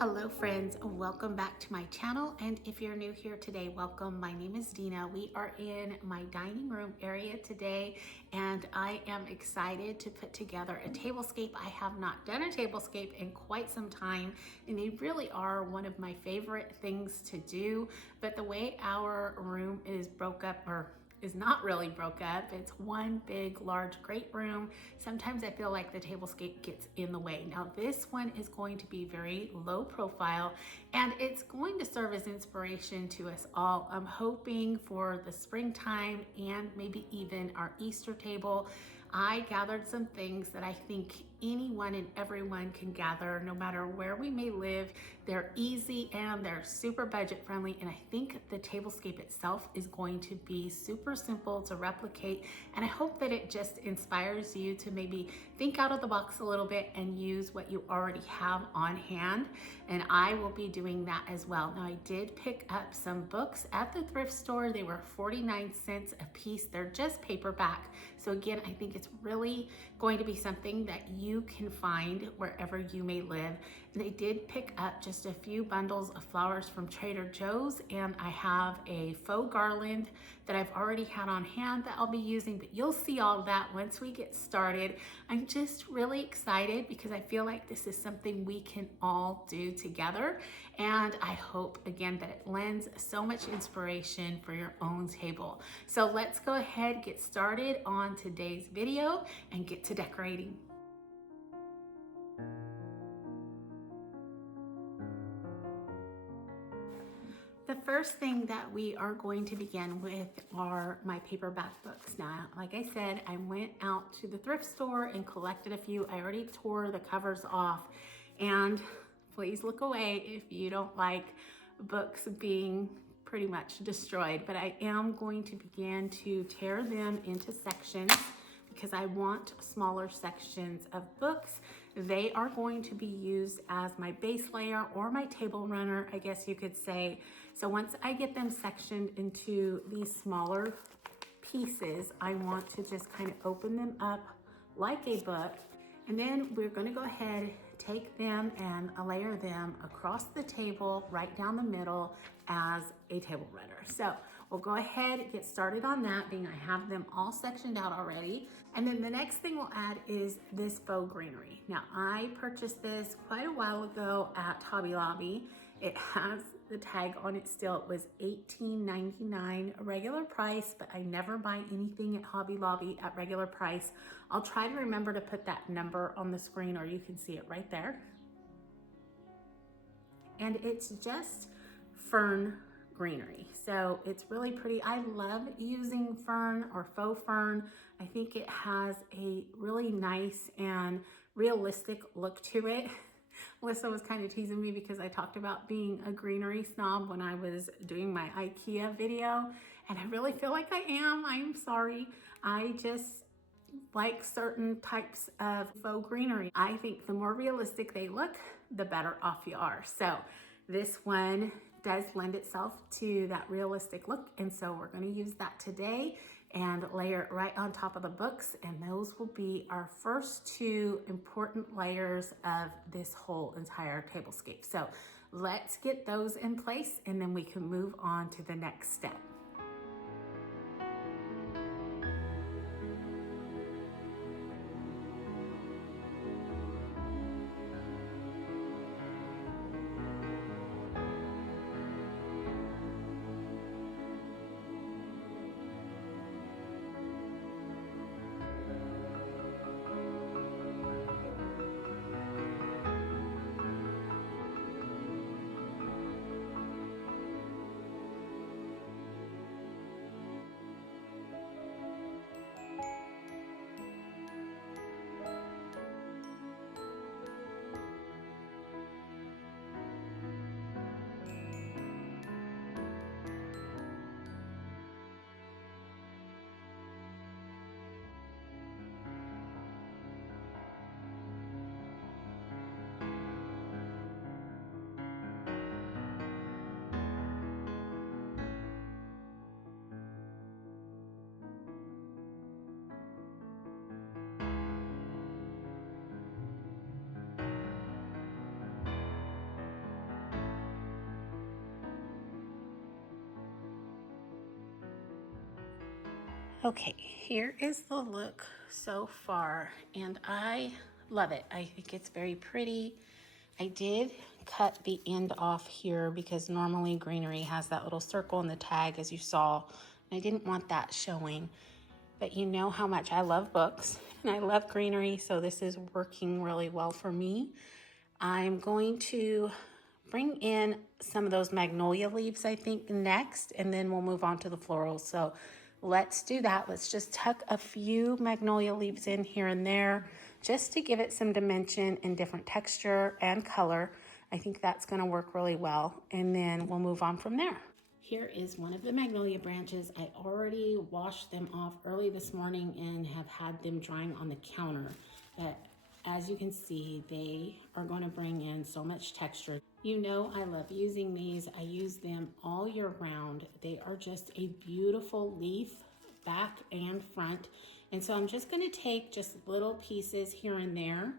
Hello friends, welcome back to my channel, and if you're new here today, welcome. My name is Dina. We are in my dining room area today and I am excited to put together a tablescape. I have not done a tablescape in quite some time and they really are one of my favorite things to do, but the way our room is broke up, or is not really broke up. It's one big, large, great room. Sometimes I feel like the tablescape gets in the way. Now this one is going to be very low profile and it's going to serve as inspiration to us all. I'm hoping for the springtime and maybe even our Easter table. I gathered some things that I think anyone and everyone can gather no matter where we may live. They're easy and they're super budget friendly, and I think the tablescape itself is going to be super simple to replicate, and I hope that it just inspires you to maybe think out of the box a little bit and use what you already have on hand, and I will be doing that as well. Now I did pick up some books at the thrift store. They were 49 cents a piece. They're just paperback, so again I think it's really going to be something that you can find wherever you may live. And I did pick up just a few bundles of flowers from Trader Joe's, and I have a faux garland that I've already had on hand that I'll be using, but you'll see all of that once we get started. I'm just really excited because I feel like this is something we can all do together, and I hope again that it lends so much inspiration for your own table. So let's go ahead, get started on today's video and get to decorating. The first thing that we are going to begin with are my paperback books. Now, like I said, I went out to the thrift store and collected a few. I already tore the covers off, and please look away if you don't like books being pretty much destroyed, but I am going to begin to tear them into sections because I want smaller sections of books. They are going to be used as my base layer or my table runner, I guess you could say. So once I get them sectioned into these smaller pieces, I want to just kind of open them up like a book. And then we're gonna go ahead, take them and layer them across the table, right down the middle as a table runner. So we'll go ahead and get started on that, being I have them all sectioned out already. And then the next thing we'll add is this faux greenery. Now I purchased this quite a while ago at Hobby Lobby. It has the tag on it still. It was $18.99 regular price, but I never buy anything at Hobby Lobby at regular price. I'll try to remember to put that number on the screen, or you can see it right there. And it's just fern greenery, so it's really pretty. I love using fern or faux fern. I think it has a really nice and realistic look to it. Melissa was kind of teasing me because I talked about being a greenery snob when I was doing my IKEA video, and I really feel like I am. I'm sorry. I just like certain types of faux greenery. I think the more realistic they look, the better off you are. So this one does lend itself to that realistic look, and so we're going to use that today and layer it right on top of the books, and those will be our first two important layers of this whole entire tablescape. So let's get those in place and then we can move on to the next step. Okay, here is the look so far, and I love it. I think it's very pretty. I did cut the end off here because normally greenery has that little circle in the tag, as you saw. I didn't want that showing, but you know how much I love books and I love greenery, so this is working really well for me. I'm going to bring in some of those magnolia leaves, I think, next, and then we'll move on to the florals. So let's do that. Let's just tuck a few magnolia leaves in here and there just to give it some dimension and different texture and color. I think that's going to work really well, and then we'll move on from there. Here is one of the magnolia branches. I already washed them off early this morning and have had them drying on the counter. But as you can see, they are going to bring in so much texture. You know I love using these. I use them all year round. They are just a beautiful leaf, back and front. And so I'm just going to take just little pieces here and there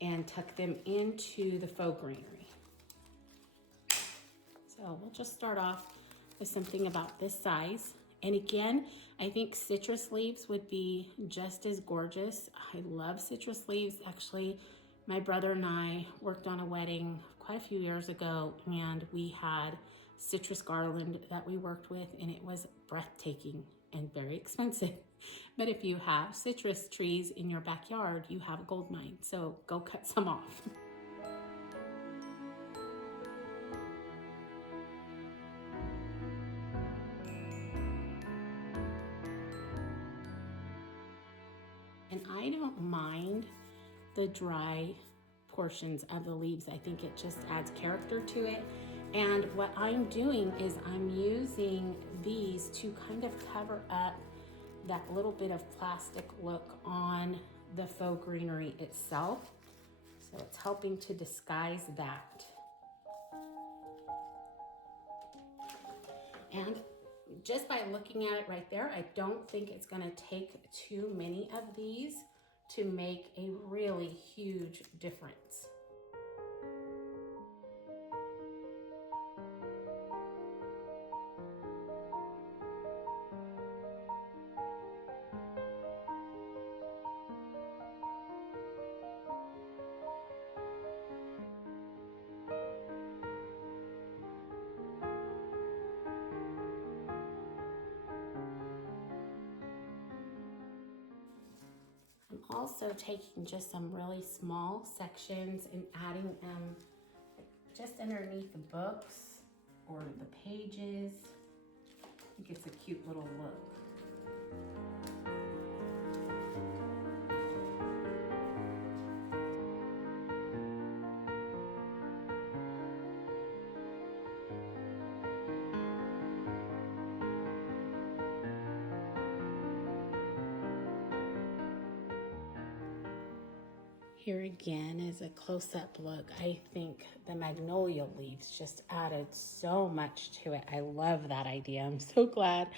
and tuck them into the faux greenery. So we'll just start off with something about this size. And again, I think citrus leaves would be just as gorgeous. I love citrus leaves. Actually, my brother and I worked on a wedding quite a few years ago, and we had citrus garland that we worked with, and it was breathtaking and very expensive. But if you have citrus trees in your backyard, you have a gold mine. So go cut some off. And I don't mind the dry portions of the leaves. I think it just adds character to it. And what I'm doing is I'm using these to kind of cover up that little bit of plastic look on the faux greenery itself. So it's helping to disguise that. And just by looking at it right there, I don't think it's going to take too many of these to make a really huge difference. I'm also taking just some really small sections and adding them just underneath the books or the pages. I think it's a cute little look. Here again is a close-up look. I think the magnolia leaves just added so much to it. I love that idea. I'm so glad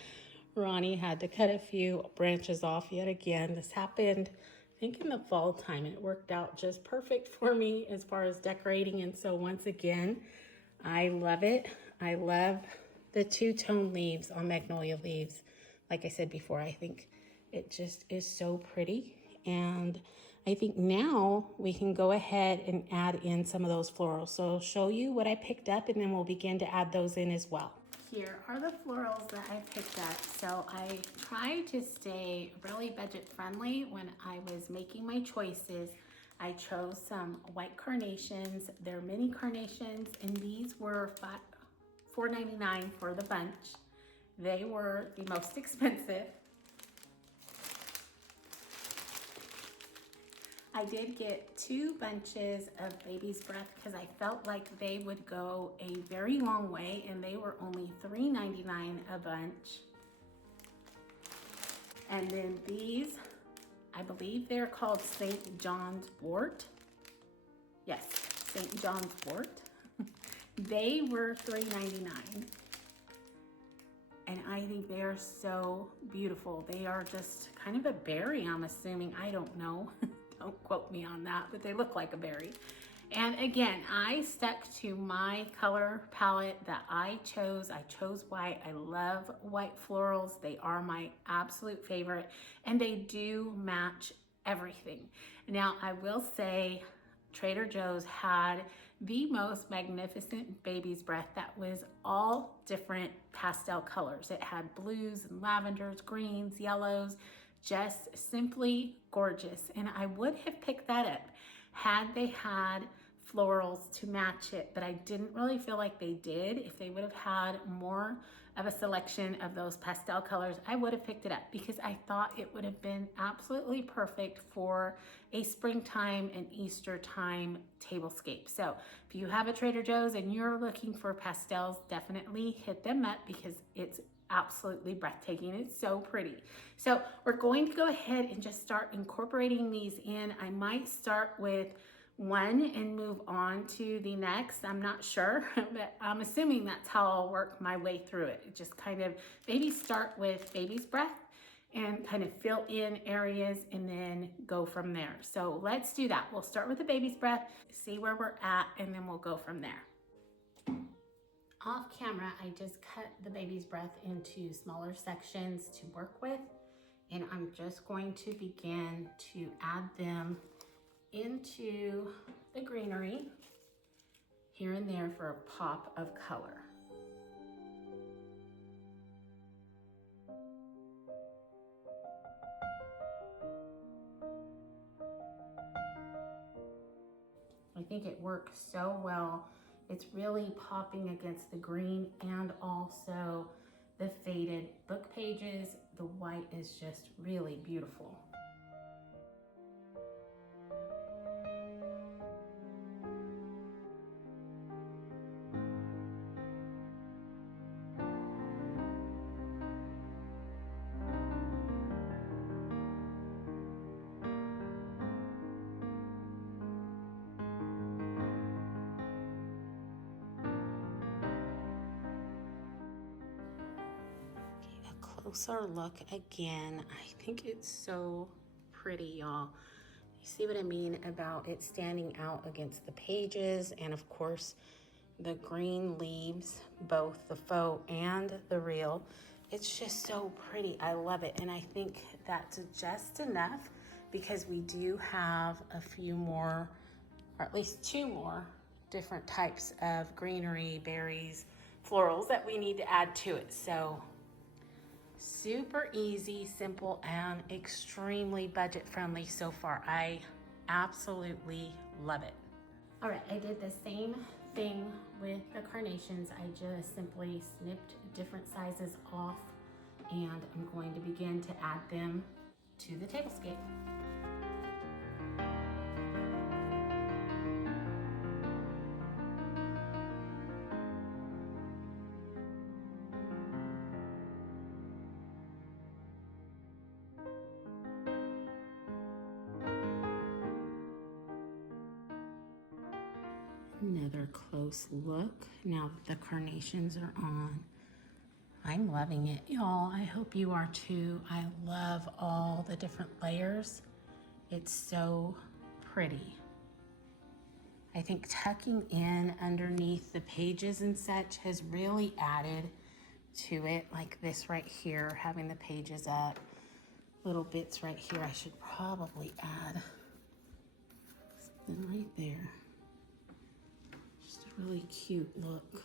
Ronnie had to cut a few branches off yet again. This happened, I think, in the fall time, and it worked out just perfect for me as far as decorating. And so once again, I love it. I love the two-tone leaves on magnolia leaves. Like I said before, I think it just is so pretty. And I think now we can go ahead and add in some of those florals. So I'll show you what I picked up, and then we'll begin to add those in as well. Here are the florals that I picked up. So I tried to stay really budget friendly when I was making my choices. I chose some white carnations. They're mini carnations, and these were $4.99 for the bunch. They were the most expensive. I did get 2 bunches of baby's breath because I felt like they would go a very long way, and they were only $3.99 a bunch. And then these, I believe they're called St. John's wort. Yes, St. John's wort. They were $3.99. And I think they are so beautiful. They are just kind of a berry, I'm assuming. I don't know. Don't quote me on that, but they look like a berry. And again, I stuck to my color palette that I chose. I chose white. I love white florals. They are my absolute favorite, and they do match everything. Now, I will say Trader Joe's had the most magnificent baby's breath that was all different pastel colors. It had blues and lavenders, greens, yellows, just simply gorgeous. And I would have picked that up had they had florals to match it, but I didn't really feel like they did. If they would have had more of a selection of those pastel colors, I would have picked it up because I thought it would have been absolutely perfect for a springtime and Easter time tablescape. So if you have a Trader Joe's and you're looking for pastels, definitely hit them up because it's absolutely breathtaking. It's so pretty. So we're going to go ahead and just start incorporating these in. I might start with one and move on to the next. I'm not sure, but I'm assuming that's how I'll work my way through it. Just kind of maybe start with baby's breath and kind of fill in areas and then go from there. So let's do that. We'll start with the baby's breath, see where we're at, and then we'll go from there. Off camera, I just cut the baby's breath into smaller sections to work with, and I'm just going to begin to add them into the greenery here and there for a pop of color. I think it works so well. It's really popping against the green and also the faded book pages. The white is just really beautiful. Closer look again. I think it's so pretty, y'all. You see what I mean about it standing out against the pages, and of course the green leaves, both the faux and the real. It's just so pretty. I love it, and I think that's just enough because we do have a few more, or at least two more different types of greenery, berries, florals that we need to add to it. So super easy, simple, and extremely budget friendly so far. I absolutely love it. All right, I did the same thing with the carnations. I just simply snipped different sizes off, and I'm going to begin to add them to the tablescape. Another close look now that the carnations are on. I'm loving it, y'all. I hope you are too. I love all the different layers. It's so pretty. I think tucking in underneath the pages and such has really added to it, like this right here, having the pages up, little bits right here. I should probably add something right there. Really cute look.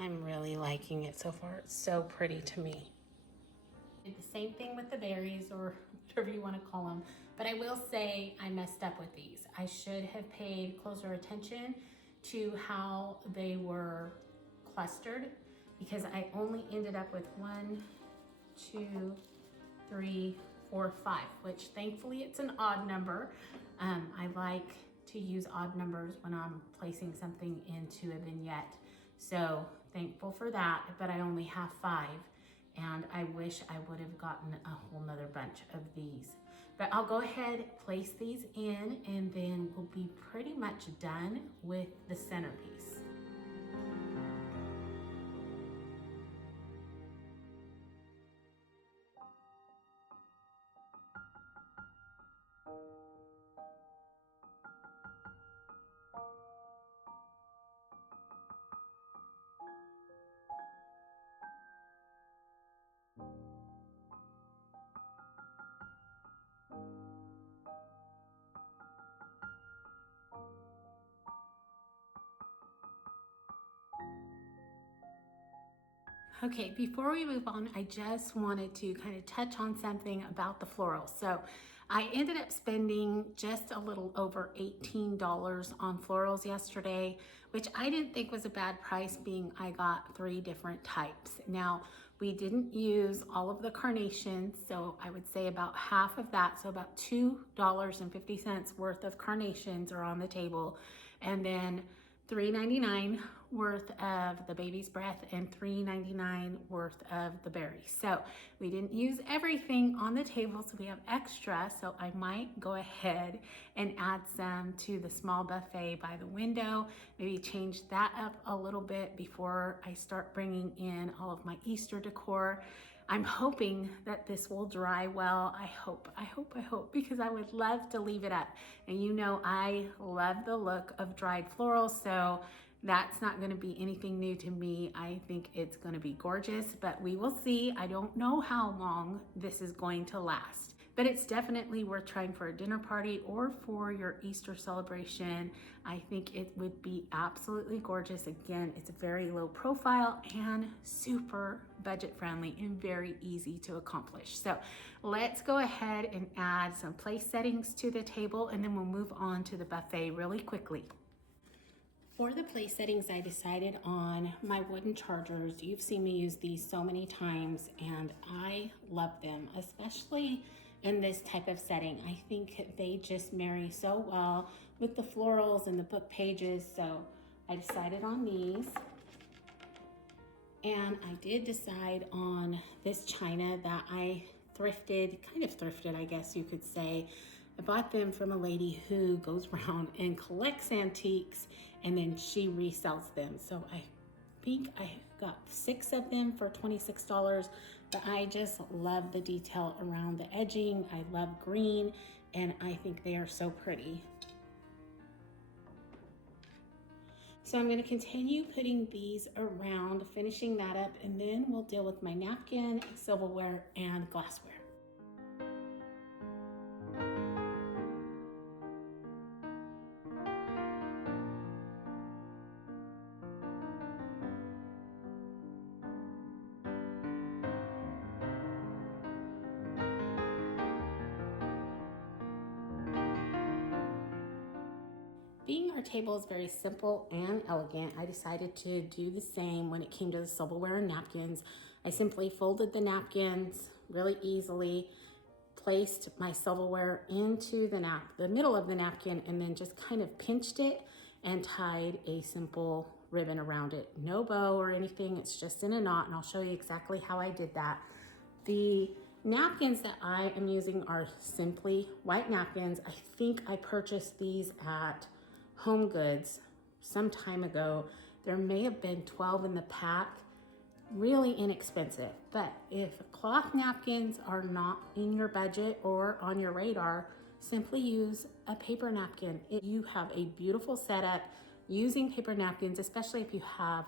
I'm really liking it so far. It's so pretty to me. Did the same thing with the berries, or whatever you want to call them, but I will say I messed up with these. I should have paid closer attention to how they were clustered because I only ended up with 1, 2, 3, 4, 5, which thankfully it's an odd number. I like to use odd numbers when I'm placing something into a vignette. So thankful for that, but I only have 5, and I wish I would have gotten a whole nother bunch of these. But I'll go ahead, place these in, and then we'll be pretty much done with the centerpiece. Okay, before we move on, I just wanted to kind of touch on something about the florals. So I ended up spending just a little over $18 on florals yesterday, which I didn't think was a bad price, being I got 3 different types. Now, we didn't use all of the carnations, so I would say about half of that, so about $2.50 worth of carnations are on the table, and then $3.99 worth of the baby's breath and $3.99 worth of the berries. So we didn't use everything on the table, so we have extra. So I might go ahead and add some to the small buffet by the window, maybe change that up a little bit before I start bringing in all of my Easter decor. I'm hoping that this will dry well. I hope, because I would love to leave it up. And you know, I love the look of dried florals, so that's not gonna be anything new to me. I think it's gonna be gorgeous, but we will see. I don't know how long this is going to last, but it's definitely worth trying for a dinner party or for your Easter celebration. I think it would be absolutely gorgeous. Again, it's very low profile and super budget friendly and very easy to accomplish. So let's go ahead and add some place settings to the table, and then we'll move on to the buffet really quickly. For the place settings, I decided on my wooden chargers. You've seen me use these so many times and I love them, especially in this type of setting. I think they just marry so well with the florals and the book pages. So I decided on these. And I did decide on this china that I thrifted, kind of thrifted, I guess you could say. I bought them from a lady who goes around and collects antiques and then she resells them. So I think I got 6 of them for $26, but I just love the detail around the edging. I love green and I think they are so pretty. So I'm going to continue putting these around, finishing that up, and then we'll deal with my napkin, silverware, and glassware. Being our table is very simple and elegant, I decided to do the same when it came to the silverware and napkins. I simply folded the napkins really easily, placed my silverware into the middle of the napkin, and then just kind of pinched it and tied a simple ribbon around it. No bow or anything, it's just in a knot, and I'll show you exactly how I did that. The napkins that I am using are simply white napkins. I think I purchased these at Home Goods some time ago. There may have been 12 in the pack, really inexpensive. But if cloth napkins are not in your budget or on your radar, simply use a paper napkin. You have a beautiful setup using paper napkins, especially if you have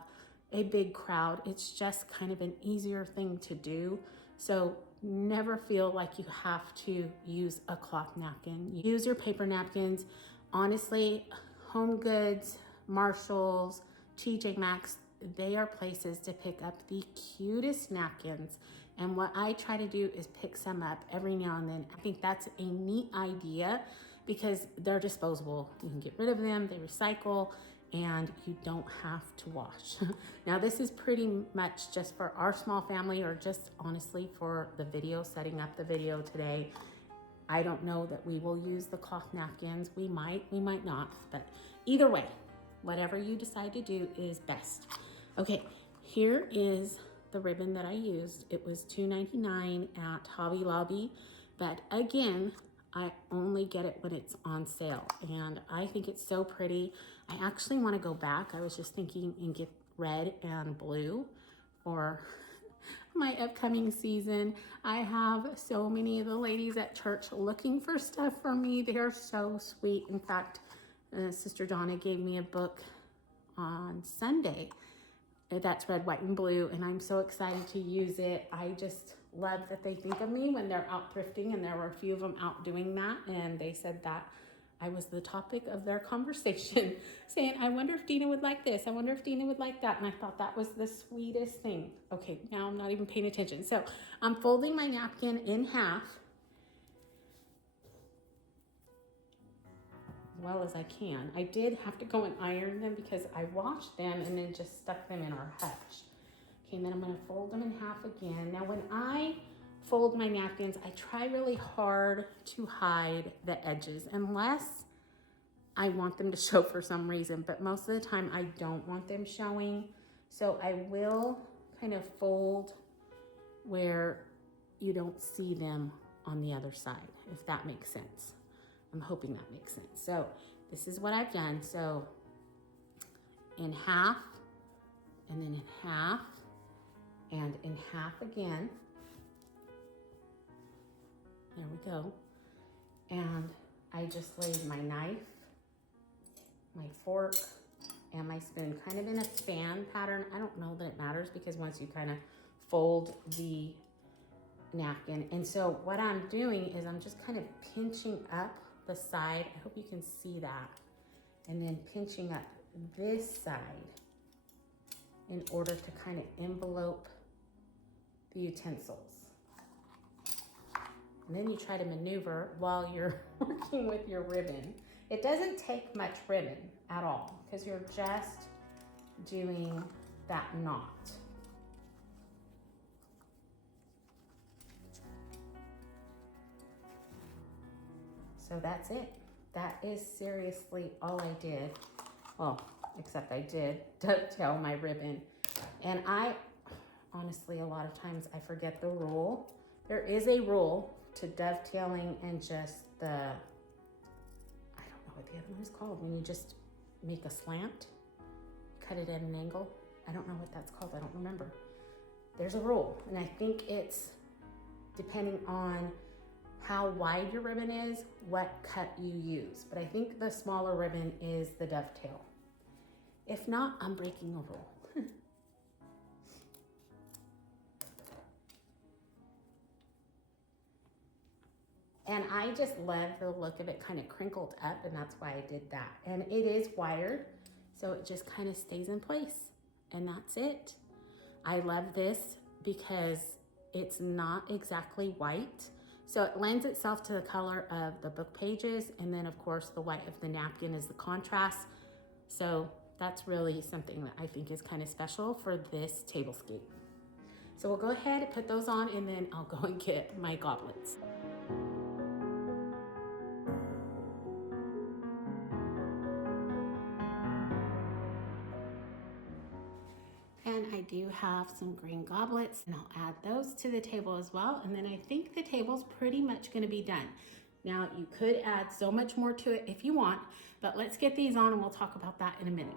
a big crowd. It's just kind of an easier thing to do. So never feel like you have to use a cloth napkin. Use your paper napkins. Honestly, Home Goods, Marshalls, TJ Maxx, they are places to pick up the cutest napkins. And what I try to do is pick some up every now and then. I think that's a neat idea because they're disposable. You can get rid of them, they recycle, and you don't have to wash. Now this is pretty much just for our small family, or just honestly for the video, setting up the video today. I don't know that we will use the cloth napkins. We might not, but either way, whatever you decide to do is best. Okay, here is the ribbon that I used. It was $2.99 at Hobby Lobby, but again, I only get it when it's on sale, and I think it's so pretty. I actually want to go back. I was just thinking and get red and blue for my upcoming season. I have so many of the ladies at church looking for stuff for me. They're so sweet. In fact, Sister Donna gave me a book on Sunday that's red, white, and blue, and I'm so excited to use it. I just love that they think of me when they're out thrifting, and there were a few of them out doing that, and they said that I was the topic of their conversation saying, I wonder if Dina would like this. I wonder if Dina would like that. And I thought that was the sweetest thing. Okay, now I'm not even paying attention. So I'm folding my napkin in half as well as I can. I did have to go and iron them because I washed them and then just stuck them in our hutch. Okay, and then I'm gonna fold them in half again. Now when I fold my napkins, I try really hard to hide the edges unless I want them to show for some reason, but most of the time I don't want them showing. So I will kind of fold where you don't see them on the other side, if that makes sense. I'm hoping that makes sense. So this is what I've done. So in half, and then in half, and in half again. There we go. And I just laid my knife, my fork, and my spoon kind of in a fan pattern. I don't know that it matters because once you kind of fold the napkin. And so what I'm doing is I'm just kind of pinching up the side. I hope you can see that. And then pinching up this side in order to kind of envelope the utensils. And then you try to maneuver while you're working with your ribbon. It doesn't take much ribbon at all because you're just doing that knot. So that's it. That is seriously all I did. Well, except I did dovetail my ribbon. And I, honestly, a lot of times I forget the rule. There is a rule to dovetailing and just the, I don't know what the other one is called, when you just make a slant, cut it at an angle. I don't know what that's called, I don't remember. There's a rule, and I think it's depending on how wide your ribbon is, what cut you use. But I think the smaller ribbon is the dovetail. If not, I'm breaking a rule. And I just love the look of it kind of crinkled up, and that's why I did that. And it is wired, so it just kind of stays in place, and that's it. I love this because it's not exactly white, so it lends itself to the color of the book pages, and then of course the white of the napkin is the contrast. So that's really something that I think is kind of special for this tablescape. So we'll go ahead and put those on, and then I'll go and get my goblets. And I do have some green goblets, and I'll add those to the table as well. And then I think the table's pretty much gonna be done. Now you could add so much more to it if you want, but let's get these on and we'll talk about that in a minute.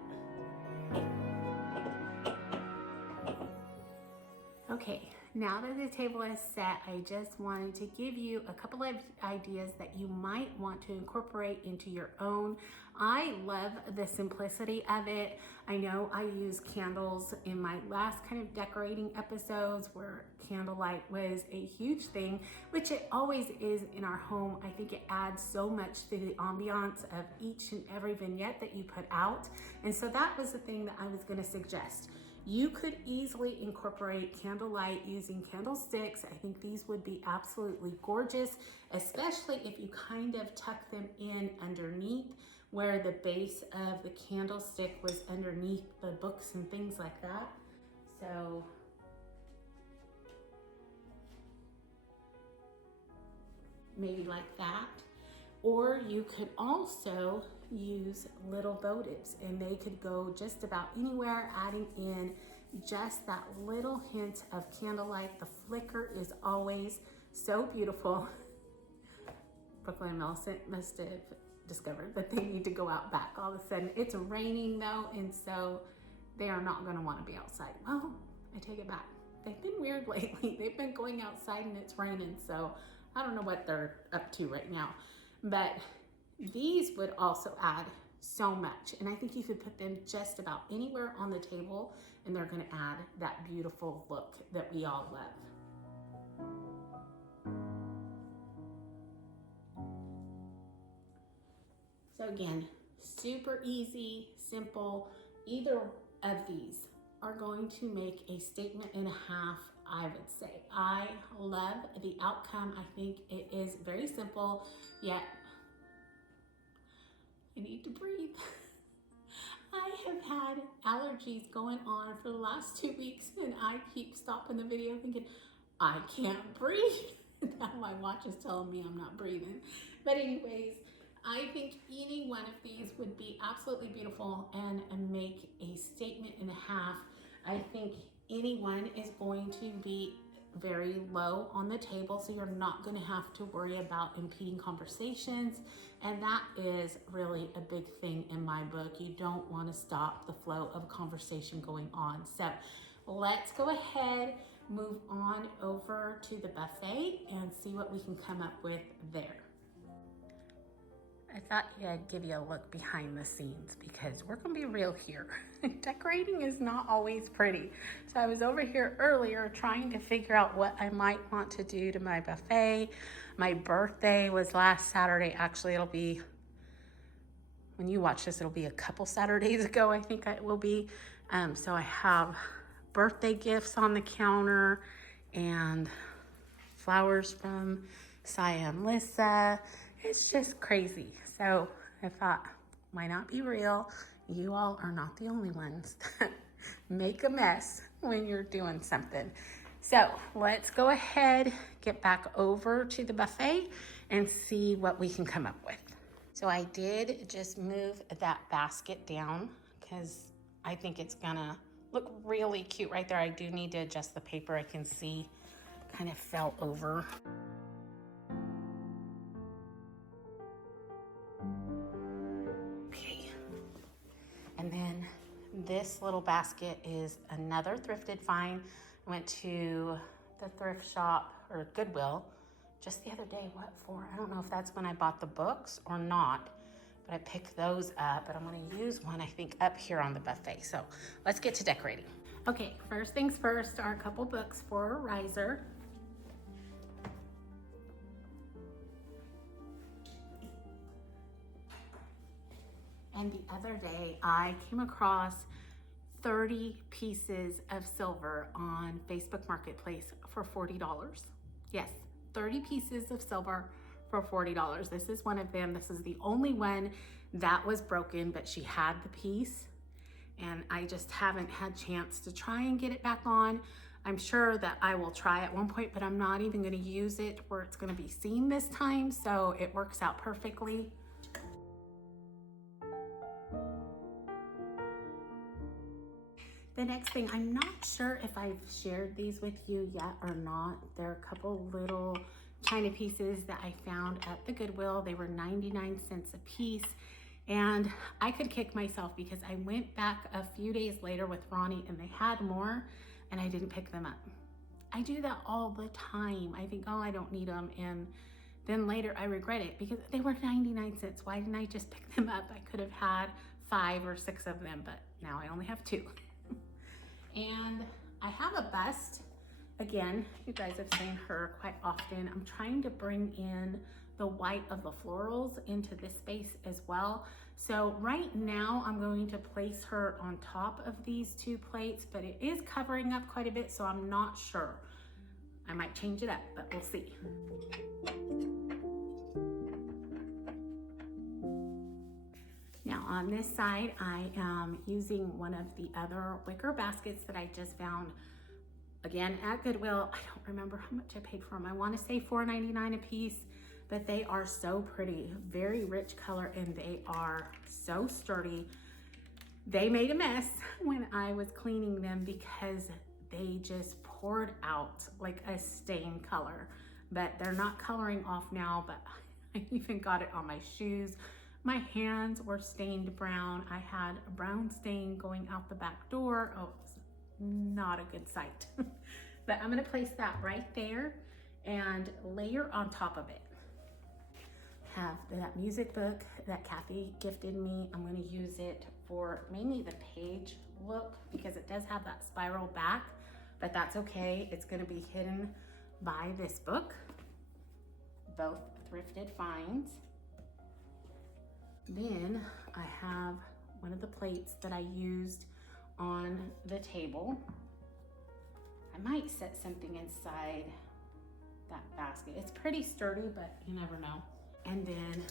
Okay, now that the table is set, I just wanted to give you a couple of ideas that you might want to incorporate into your own. I love the simplicity of it. I know I used candles in my last kind of decorating episodes where candlelight was a huge thing, which it always is in our home. I think it adds so much to the ambiance of each and every vignette that you put out. And so that was the thing that I was gonna suggest. You could easily incorporate candlelight using candlesticks. I think these would be absolutely gorgeous, especially if you kind of tuck them in underneath where the base of the candlestick was underneath the books and things like that. So maybe like that. Or you could also use little votives, and they could go just about anywhere, adding in just that little hint of candlelight. The flicker is always so beautiful. Brooklyn and Millicent must have discovered that they need to go out back all of a sudden. It's raining though, and so they are not gonna wanna be outside. Well, I take it back. They've been weird lately. They've been going outside and it's raining, so I don't know what they're up to right now. But these would also add so much, and I think you could put them just about anywhere on the table, and they're gonna add that beautiful look that we all love. So again, super easy, simple. Either of these are going to make a statement and a half, I would say. I love the outcome. I think it is very simple, yet I need to breathe. I have had allergies going on for the last 2 weeks, and I keep stopping the video thinking, I can't breathe. Now my watch is telling me I'm not breathing. But anyways, I think any one of these would be absolutely beautiful and make a statement and a half. I think any one is going to be very low on the table, so you're not going to have to worry about impeding conversations. And that is really a big thing in my book. You don't want to stop the flow of conversation going on. So let's go ahead, move on over to the buffet and see what we can come up with there. I thought I'd give you a look behind the scenes because we're gonna be real here. Decorating is not always pretty. So I was over here earlier trying to figure out what I might want to do to my buffet. My birthday was last Saturday. Actually, it'll be, when you watch this, it'll be a couple Saturdays ago, I think it will be. So I have birthday gifts on the counter and flowers from Saya and Lissa. It's just crazy. So I thought, why not be real? You all are not the only ones that make a mess when you're doing something. So let's go ahead, get back over to the buffet and see what we can come up with. So I did just move that basket down because I think it's gonna look really cute right there. I do need to adjust the paper. I can see kind of fell over. And then this little basket is another thrifted find. I went to the thrift shop or Goodwill just the other day. What for? I don't know if that's when I bought the books or not, but I picked those up, but I'm gonna use one, I think, up here on the buffet. So let's get to decorating. Okay, first things first are a couple books for a riser. And the other day, I came across 30 pieces of silver on Facebook Marketplace for $40. Yes, 30 pieces of silver for $40. This is one of them. This is the only one that was broken, but she had the piece. And I just haven't had a chance to try and get it back on. I'm sure that I will try at one point, but I'm not even gonna use it where it's gonna be seen this time, so it works out perfectly. The next thing, I'm not sure if I've shared these with you yet or not. There are a couple little china pieces that I found at the Goodwill. They were 99 cents a piece. And I could kick myself because I went back a few days later with Ronnie and they had more and I didn't pick them up. I do that all the time. I think, oh, I don't need them. And then later I regret it because they were 99 cents. Why didn't I just pick them up? I could have had 5 or 6 of them, but now I only have 2. And I have a bust. Again, you guys have seen her quite often. I'm trying to bring in the white of the florals into this space as well. So right now I'm going to place her on top of these 2 plates, but it is covering up quite a bit, so I'm not sure. I might change it up, but we'll see. Now on this side, I am using one of the other wicker baskets that I just found, again, at Goodwill. I don't remember how much I paid for them. I want to say $4.99 a piece, but they are so pretty, very rich color, and they are so sturdy. They made a mess when I was cleaning them because they just poured out like a stain color, but they're not coloring off now, but I even got it on my shoes. My hands were stained brown. I had a brown stain going out the back door. Oh, it was not a good sight. But I'm gonna place that right there and layer on top of it. Have that music book that Kathy gifted me. I'm gonna use it for mainly the page look because it does have that spiral back, but that's okay. It's gonna be hidden by this book, both thrifted finds. Then I have one of the plates that I used on the table. I might set something inside that basket. It's pretty sturdy, but you never know. And then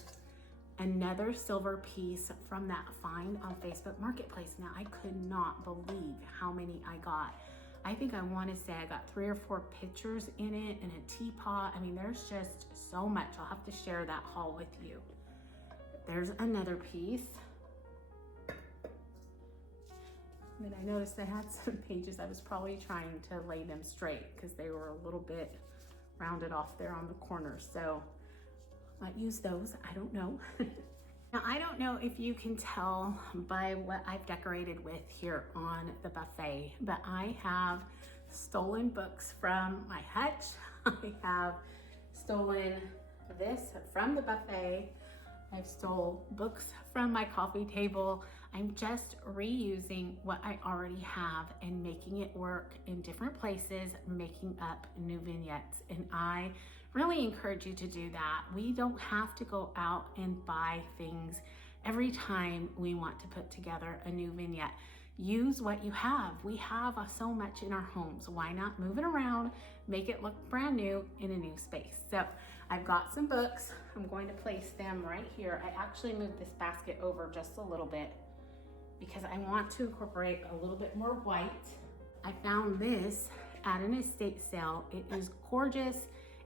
another silver piece from that find on Facebook Marketplace. Now, I could not believe how many I got. I think I want to say I got 3 or 4 pictures in it and a teapot. I mean, there's just so much. I'll have to share that haul with you. There's another piece. Then I noticed I had some pages. I was probably trying to lay them straight because they were a little bit rounded off there on the corners. So I might use those, I don't know. Now, I don't know if you can tell by what I've decorated with here on the buffet, but I have stolen books from my hutch. I have stolen this from the buffet. I've stole books from my coffee table. I'm just reusing what I already have and making it work in different places, making up new vignettes. And I really encourage you to do that. We don't have to go out and buy things every time we want to put together a new vignette. Use what you have. We have so much in our homes. Why not move it around, make it look brand new in a new space? So I've got some books. I'm going to place them right here. I actually moved this basket over just a little bit because I want to incorporate a little bit more white. I found this at an estate sale. It is gorgeous.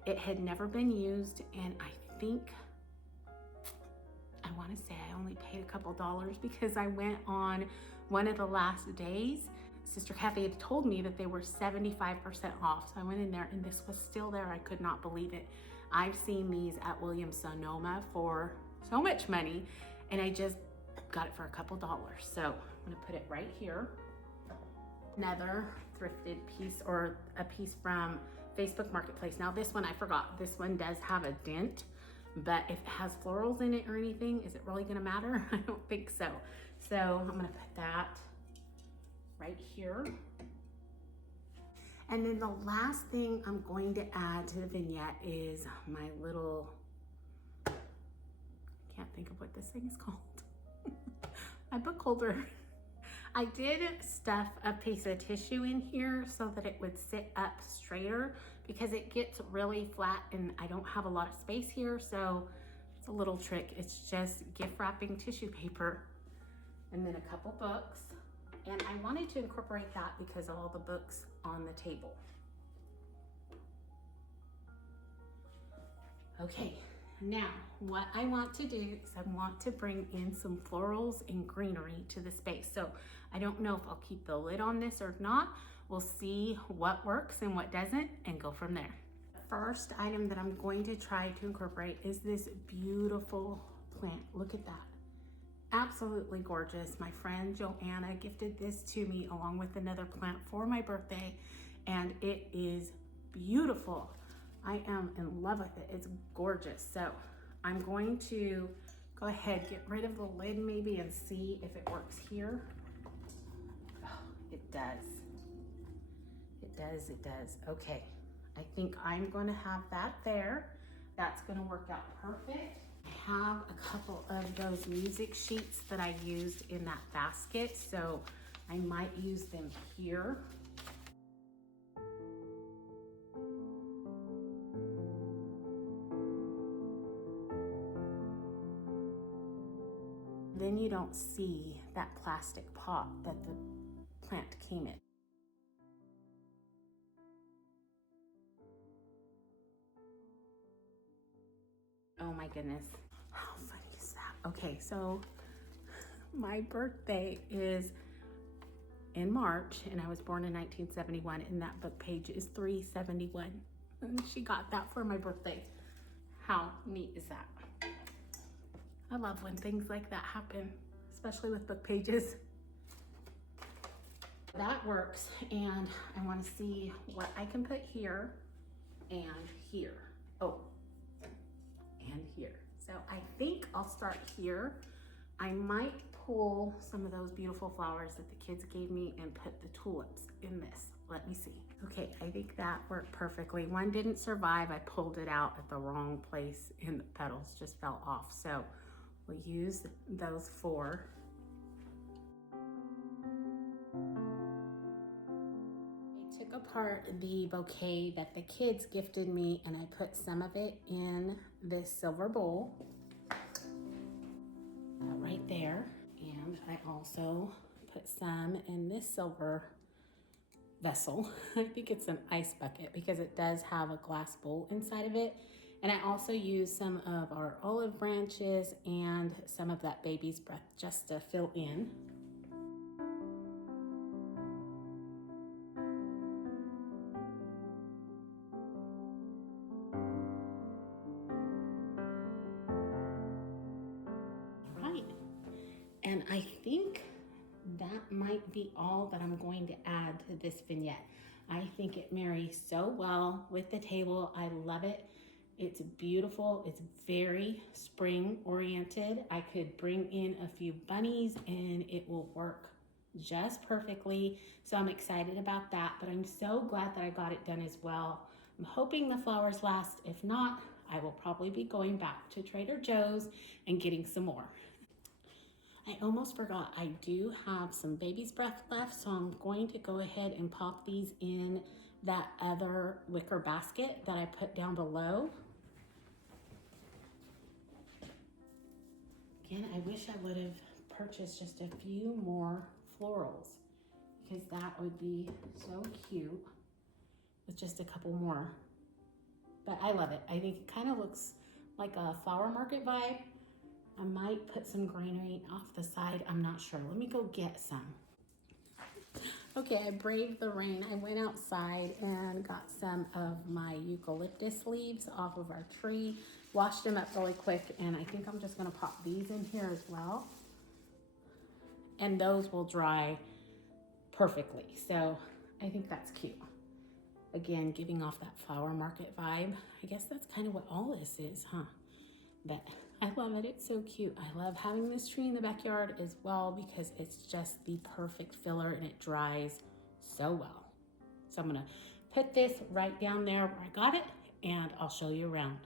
It had never been used, and I think, I want to say I only paid a couple dollars because I went on one of the last days. Sister Kathy had told me that they were 75% off. So I went in there and this was still there. I could not believe it. I've seen these at Williams-Sonoma for so much money, and I just got it for a couple dollars. So I'm gonna put it right here. Another thrifted piece, or a piece from Facebook Marketplace. Now this one I forgot. This one does have a dent, but if it has florals in it or anything, is it really gonna matter? I don't think so. So I'm gonna put that right here. And then the last thing I'm going to add to the vignette is my little, I can't think of what this thing is called. My book holder. I did stuff a piece of tissue in here so that it would sit up straighter because it gets really flat and I don't have a lot of space here. So it's a little trick. It's just gift wrapping tissue paper and then a couple books. And I wanted to incorporate that because of all the books on the table. Okay, now what I want to do is I want to bring in some florals and greenery to the space. So I don't know if I'll keep the lid on this or not. We'll see what works and what doesn't and go from there. The first item that I'm going to try to incorporate is this beautiful plant. Look at that. Absolutely gorgeous. My friend Joanna gifted this to me along with another plant for my birthday, and it is beautiful. I am in love with it. It's gorgeous. So I'm going to go ahead, get rid of the lid maybe and see if it works here. Oh, it does. It does, it does. Okay, I think I'm gonna have that there. That's gonna work out perfect. I have a couple of those music sheets that I used in that basket, so I might use them here. Then you don't see that plastic pot that the plant came in. Oh my goodness, how funny is that? Okay, so my birthday is in March and I was born in 1971 and that book page is 371. And she got that for my birthday. How neat is that? I love when things like that happen, especially with book pages. That works, and I want to see what I can put here and here. Oh, and here. So I think I'll start here. I might pull some of those beautiful flowers that the kids gave me and put the tulips in this. Let me see. Okay, I think that worked perfectly. One didn't survive. I pulled it out at the wrong place and the petals just fell off. So we'll use those 4. I took apart the bouquet that the kids gifted me and I put some of it in this silver bowl right there. And I also put some in this silver vessel. I think it's an ice bucket because it does have a glass bowl inside of it. And I also use some of our olive branches and some of that baby's breath just to fill in. All right. And I think that might be all that I'm going to add to this vignette. I think it marries so well with the table. I love it. It's beautiful. It's very spring oriented. I could bring in a few bunnies and it will work just perfectly. So I'm excited about that, but I'm so glad that I got it done as well. I'm hoping the flowers last. If not, I will probably be going back to Trader Joe's and getting some more. I almost forgot, I do have some baby's breath left, so I'm going to go ahead and pop these in that other wicker basket that I put down below. Again, I wish I would have purchased just a few more florals because that would be so cute with just a couple more. But I love it. I think it kind of looks like a flower market vibe. I might put some greenery off the side. I'm not sure. Let me go get some. Okay, I braved the rain. I went outside and got some of my eucalyptus leaves off of our tree, washed them up really quick, and I think I'm just gonna pop these in here as well. And those will dry perfectly. So I think that's cute. Again, giving off that flower market vibe. I guess that's kind of what all this is, huh? But I love it. It's so cute. I love having this tree in the backyard as well because it's just the perfect filler and it dries so well. So I'm gonna put this right down there where I got it and I'll show you around.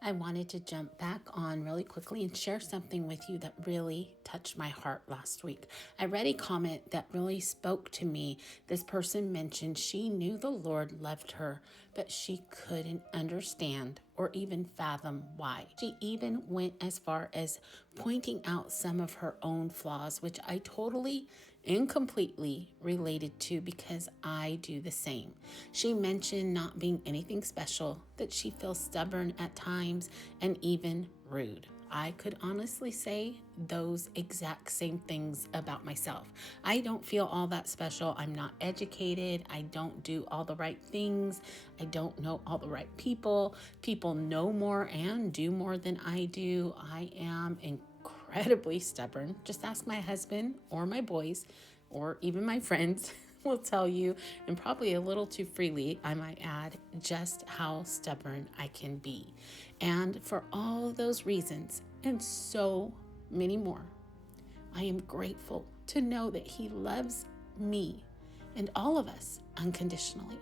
I wanted to jump back on really quickly and share something with you that really touched my heart last week. I read a comment that really spoke to me. This person mentioned she knew the Lord loved her, but she couldn't understand or even fathom why. She even went as far as pointing out some of her own flaws, which I totally and completely related to because I do the same. She mentioned not being anything special, that she feels stubborn at times and even rude. I could honestly say those exact same things about myself. I don't feel all that special. I'm not educated. I don't do all the right things. I don't know all the right people. People know more and do more than I do. I am incredibly stubborn. Just ask my husband or my boys or even my friends will tell you, and probably a little too freely, I might add, just how stubborn I can be. And for all of those reasons and so many more, I am grateful to know that He loves me and all of us unconditionally.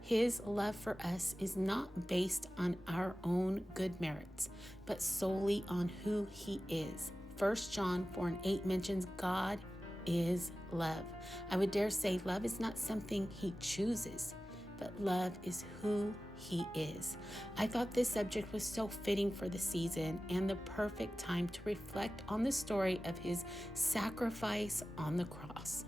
His love for us is not based on our own good merits, but solely on who He is. 1 John 4:8 mentions God is love. I would dare say love is not something He chooses, but love is who He is. I thought this subject was so fitting for the season and the perfect time to reflect on the story of His sacrifice on the cross.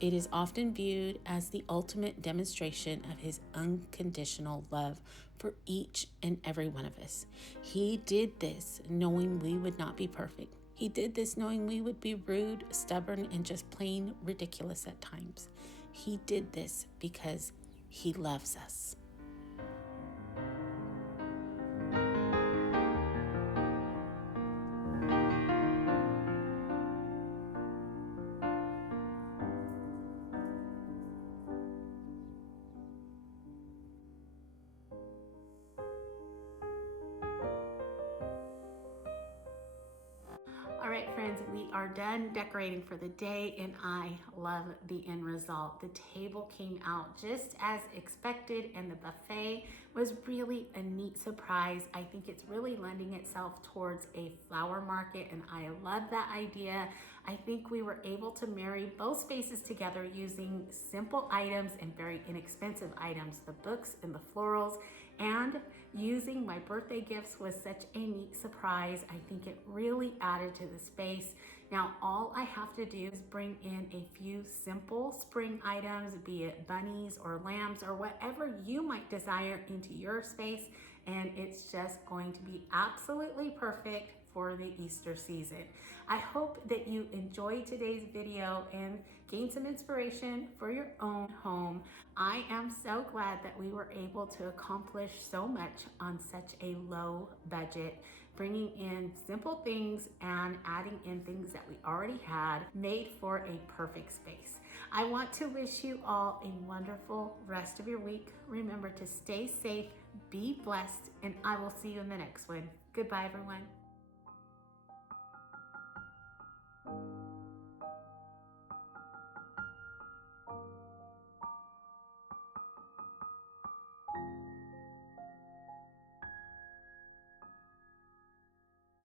It is often viewed as the ultimate demonstration of His unconditional love for each and every one of us. He did this knowing we would not be perfect. He did this knowing we would be rude, stubborn, and just plain ridiculous at times. He did this because He loves us. are done decorating for the day and I love the end result. The table came out just as expected and the buffet was really a neat surprise. I think it's really lending itself towards a flower market and I love that idea. I think we were able to marry both spaces together using simple items and very inexpensive items, the books and the florals, and using my birthday gifts was such a neat surprise. I think it really added to the space. Now, all I have to do is bring in a few simple spring items, be it bunnies or lambs or whatever you might desire into your space, and it's just going to be absolutely perfect for the Easter season. I hope that you enjoyed today's video and gained some inspiration for your own home. I am so glad that we were able to accomplish so much on such a low budget, bringing in simple things and adding in things that we already had, made for a perfect space. I want to wish you all a wonderful rest of your week. Remember to stay safe, be blessed, and I will see you in the next one. Goodbye, everyone.